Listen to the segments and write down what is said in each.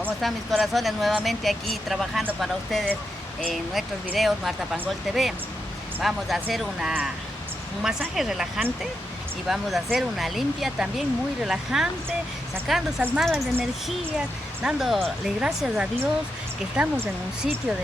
¿Cómo están mis corazones? Nuevamente aquí trabajando para ustedes en nuestros videos Marta Pangol TV. Vamos a hacer un masaje relajante y vamos a hacer una limpia también muy relajante, sacando esas malas energías, dándole gracias a Dios que estamos en un sitio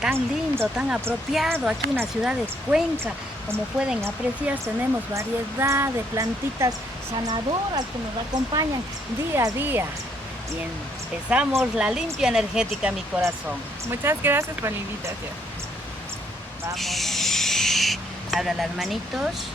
tan lindo, tan apropiado, aquí en la ciudad de Cuenca. Como pueden apreciar, tenemos variedad de plantitas sanadoras que nos acompañan día a día. Y empezamos la limpia energética, mi corazón. Muchas gracias por la invitación. Vamos. Abra las manitos.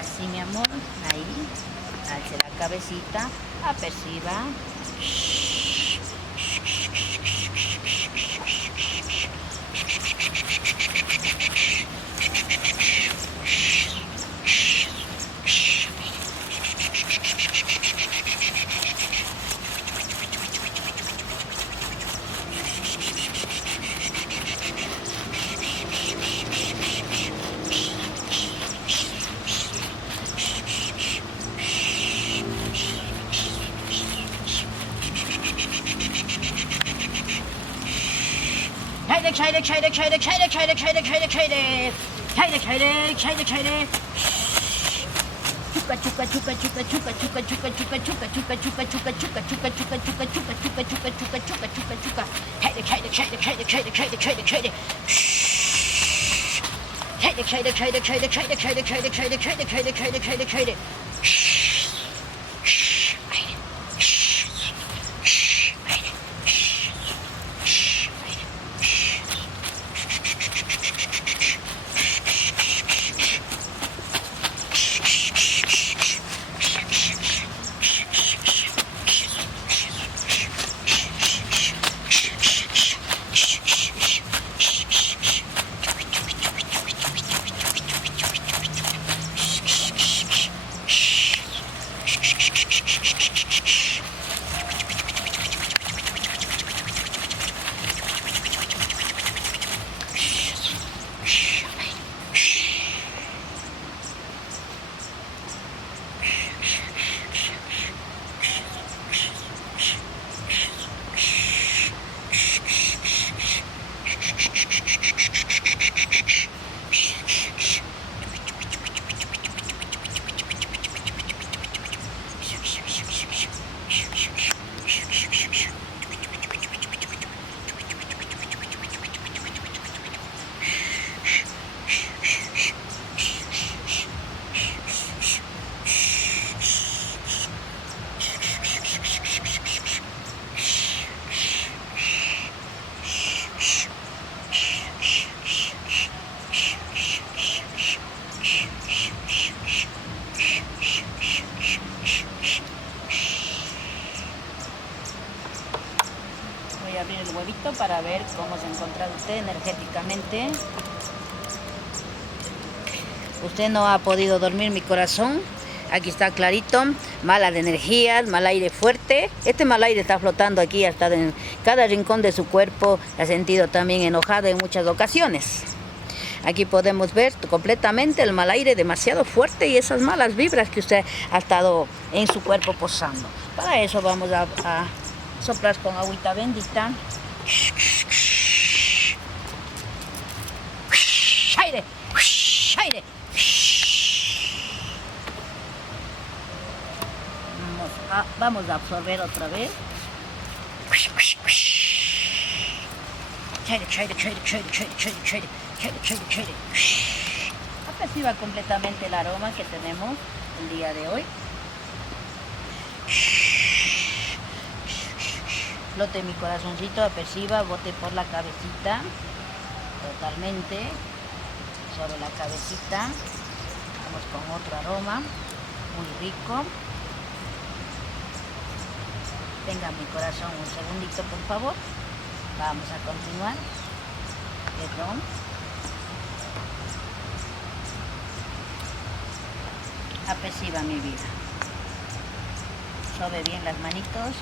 Así, mi amor. Ahí. Alce la cabecita. Aperciba. Voy a abrir el huevito para ver cómo se encuentra usted energéticamente. Usted no ha podido dormir, mi corazón. Aquí está clarito. Mala de energías, mal aire fuerte. Este mal aire está flotando aquí hasta en cada rincón de su cuerpo. Se ha sentido también enojado en muchas ocasiones. Aquí podemos ver completamente el mal aire demasiado fuerte y esas malas vibras que usted ha estado en su cuerpo posando. Para eso vamos a soplar con agüita bendita. Aire, aire. Vamos a absorber otra vez. Aperciba completamente el aroma que tenemos el día de hoy. Flote mi corazoncito, aperciba, bote por la cabecita, totalmente, sobre la cabecita. Vamos con otro aroma, muy rico. Tenga mi corazón un segundito, por favor. Vamos a continuar. Perdón. Aperciba mi vida. Sobe bien las manitos.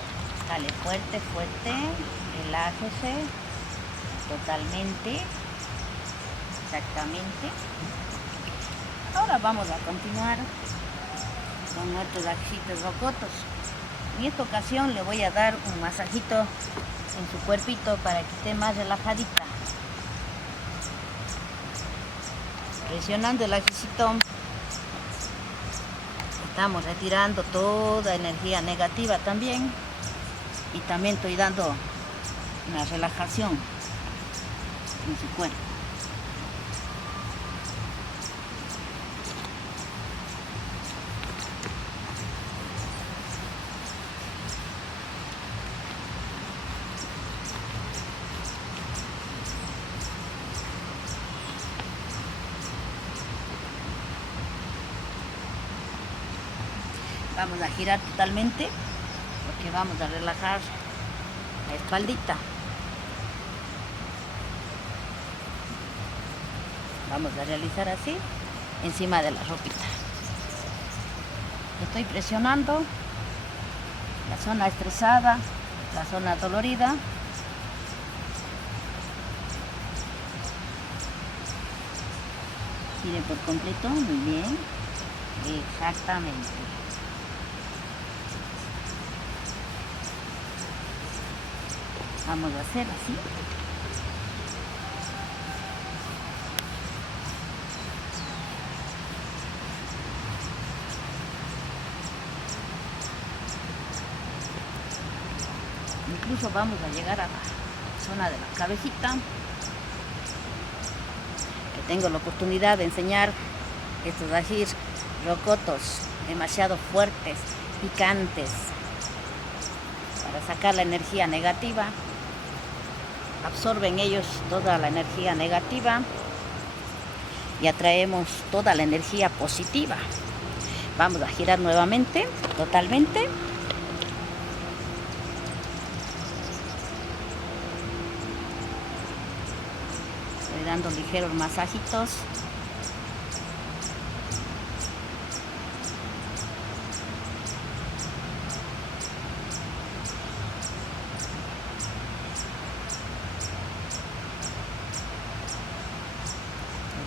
Dale fuerte, fuerte. Relájese. Totalmente. Exactamente. Ahora vamos a continuar con nuestros axitos rocotos. En esta ocasión le voy a dar un masajito en su cuerpito para que esté más relajadita. Presionando el ajicito, estamos retirando toda energía negativa también. Y también estoy dando una relajación en su cuerpo. Vamos a girar totalmente porque vamos a relajar la espaldita. Vamos a realizar así encima de la ropita. Estoy presionando la zona estresada, la zona dolorida. Gire por completo, muy bien. Exactamente. Vamos a hacer así. Incluso vamos a llegar a la zona de la cabecita, que tengo la oportunidad de enseñar estos ajís rocotos demasiado fuertes, picantes, para sacar la energía negativa. Absorben ellos toda la energía negativa y atraemos toda la energía positiva. Vamos a girar nuevamente, totalmente. Estoy dando ligeros masajitos.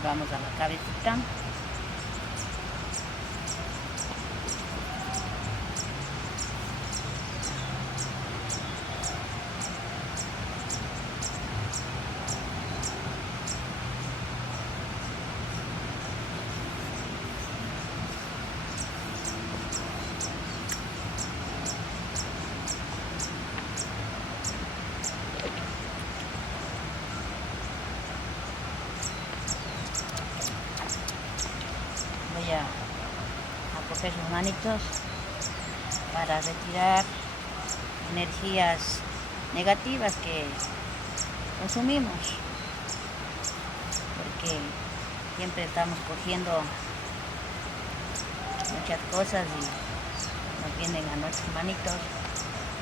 Vamos a la cabecita. Voy a coger sus manitos para retirar energías negativas que consumimos, porque siempre estamos cogiendo muchas cosas y nos vienen a nuestras manitos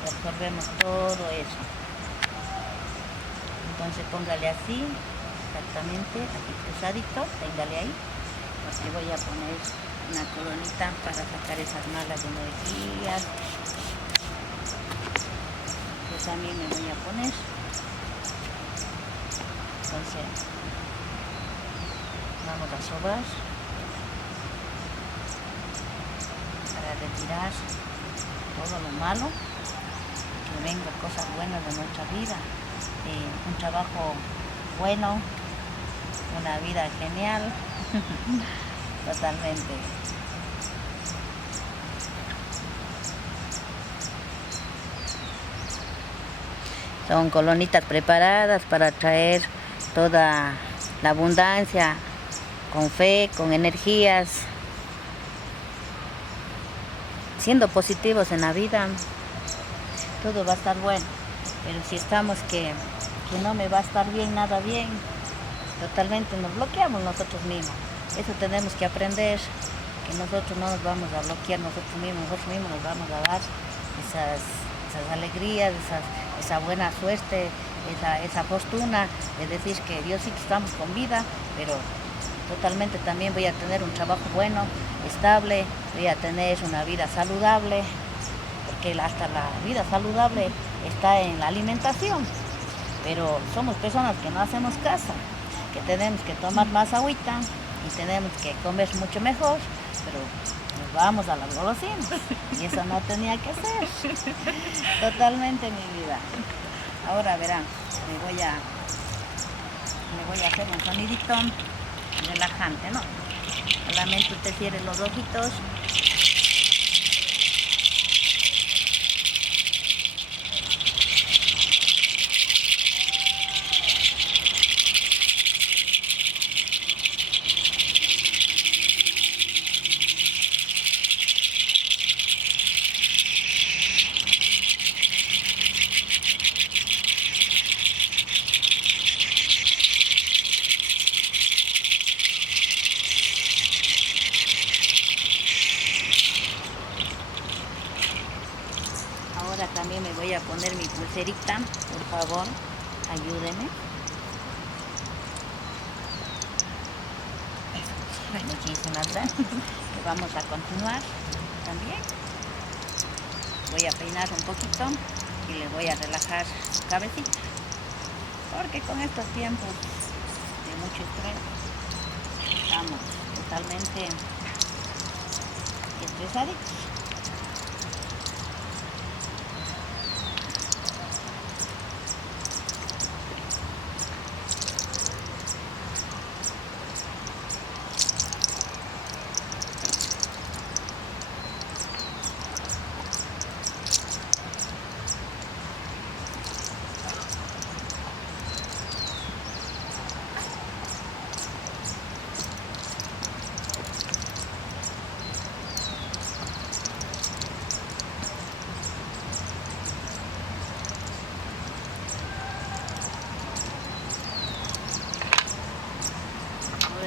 y absorbemos todo eso. Entonces póngale así, exactamente, así cruzadito, téngale ahí. Porque voy a poner una coronita para sacar esas malas energías. Yo también me voy a poner. Entonces, vamos a sobar para retirar todo lo malo, que vengan cosas buenas de nuestra vida, un trabajo bueno, una vida genial. Totalmente. Son colonitas preparadas para traer toda la abundancia, con fe, con energías, siendo positivos en la vida. Todo va a estar bueno, pero si estamos que no me va a estar bien, nada bien, totalmente nos bloqueamos nosotros mismos. Eso tenemos que aprender, que nosotros no nos vamos a bloquear nosotros mismos nos vamos a dar esas alegrías, esa buena suerte, esa fortuna de decir que Dios sí que estamos con vida, pero totalmente también voy a tener un trabajo bueno, estable, voy a tener una vida saludable, porque hasta la vida saludable está en la alimentación, pero somos personas que no hacemos caso, que tenemos que tomar más agüita y tenemos que comer mucho mejor, pero nos vamos a las golosinas. Y eso no tenía que ser. Totalmente mi vida. Ahora verán, me voy a hacer un sonidito relajante, ¿no? Solamente usted cierre los ojitos. Ahora también me voy a poner mi pulserita, por favor, ayúdenme. Muchísimas gracias. Y vamos a continuar también. Voy a peinar un poquito y le voy a relajar su cabecita. Porque con estos tiempos de mucho estrés estamos totalmente estresaditos.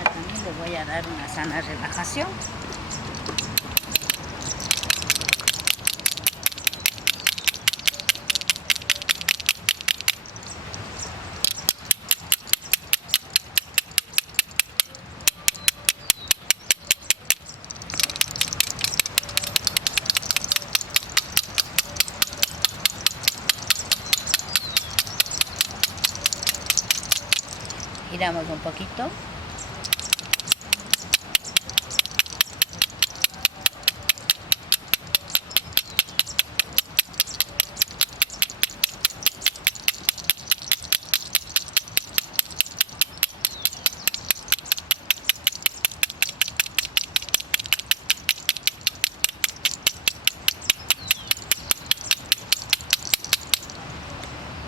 También le voy a dar una sana relajación. Giramos un poquito.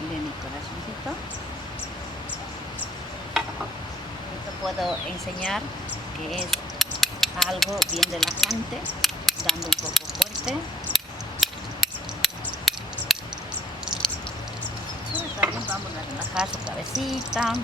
Miren mi corazoncito. Esto puedo enseñar que es algo bien relajante, dando un poco fuerte. Entonces también vamos a relajar su cabecita.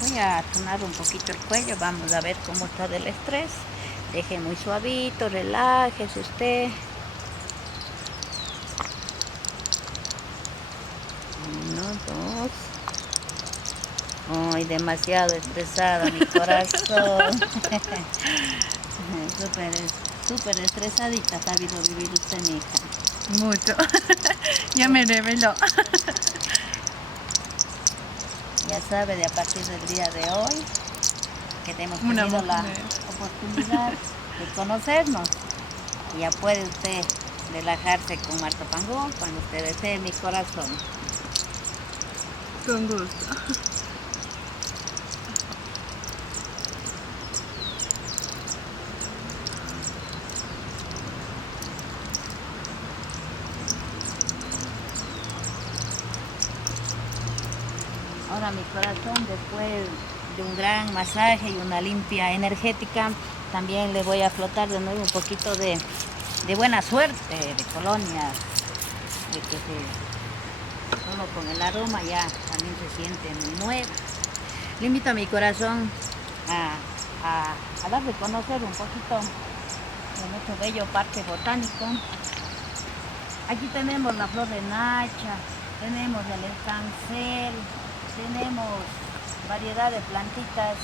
Voy a tonar un poquito el cuello, vamos a ver cómo está del estrés. Deje muy suavito, relájese usted. Uno, dos. Ay, demasiado estresada mi corazón. Súper estresadita ha sabido vivir usted, mi hija. Mucho. Ya me reveló. Ya sabe, de a partir del día de hoy, que hemos tenido la oportunidad de conocernos, ya puede usted relajarse con Marta Pangol cuando usted desee, mi corazón. Con gusto. Ahora mi corazón, después de un gran masaje y una limpia energética, también le voy a flotar de nuevo un poquito de buena suerte, de colonias, de que solo con el aroma ya también se siente muy nueva. Le invito a mi corazón a darle a conocer un poquito de nuestro bello parque botánico. Aquí tenemos la flor de nacha, tenemos el estancel, tenemos variedad de plantitas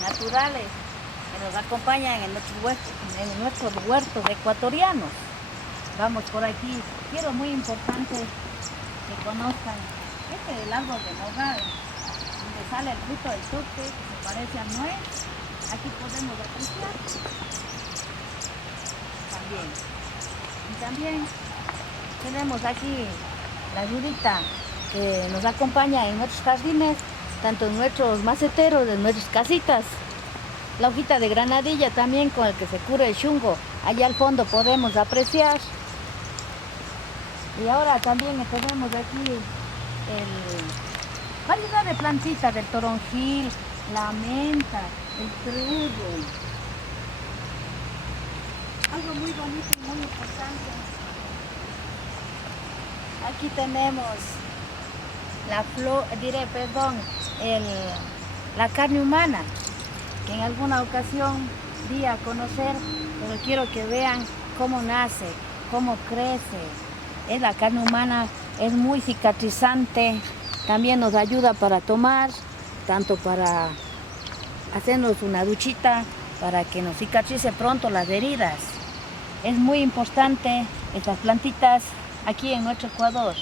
naturales que nos acompañan en nuestros huertos ecuatorianos. Vamos por aquí. Quiero muy importante que conozcan este es el árbol de nogal, donde sale el fruto del toque, que se parece a nuez. Aquí podemos apreciar también. Y también tenemos aquí la ayudita que nos acompaña en nuestros jardines, tanto en nuestros maceteros, en nuestras casitas. La hojita de granadilla también con el que se cura el chungo. Allá al fondo podemos apreciar. Y ahora también tenemos aquí variedad de plantitas del toronjil, la menta, el trébol. Algo muy bonito y muy importante. Aquí tenemos la carne humana, que en alguna ocasión di a conocer, pero quiero que vean cómo nace, cómo crece. La carne humana es muy cicatrizante, también nos ayuda para tomar, tanto para hacernos una duchita, para que nos cicatrice pronto las heridas. Es muy importante estas plantitas aquí en nuestro Ecuador.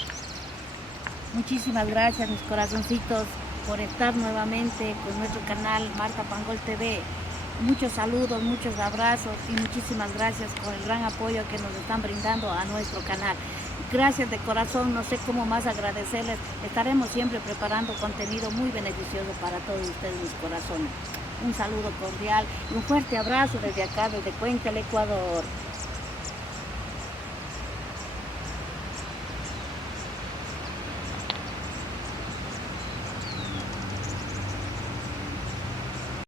Muchísimas gracias, mis corazoncitos, por estar nuevamente con nuestro canal Marta Pangol TV. Muchos saludos, muchos abrazos y muchísimas gracias por el gran apoyo que nos están brindando a nuestro canal. Gracias de corazón, no sé cómo más agradecerles. Estaremos siempre preparando contenido muy beneficioso para todos ustedes, mis corazones. Un saludo cordial y un fuerte abrazo desde acá, desde Cuenca, el Ecuador.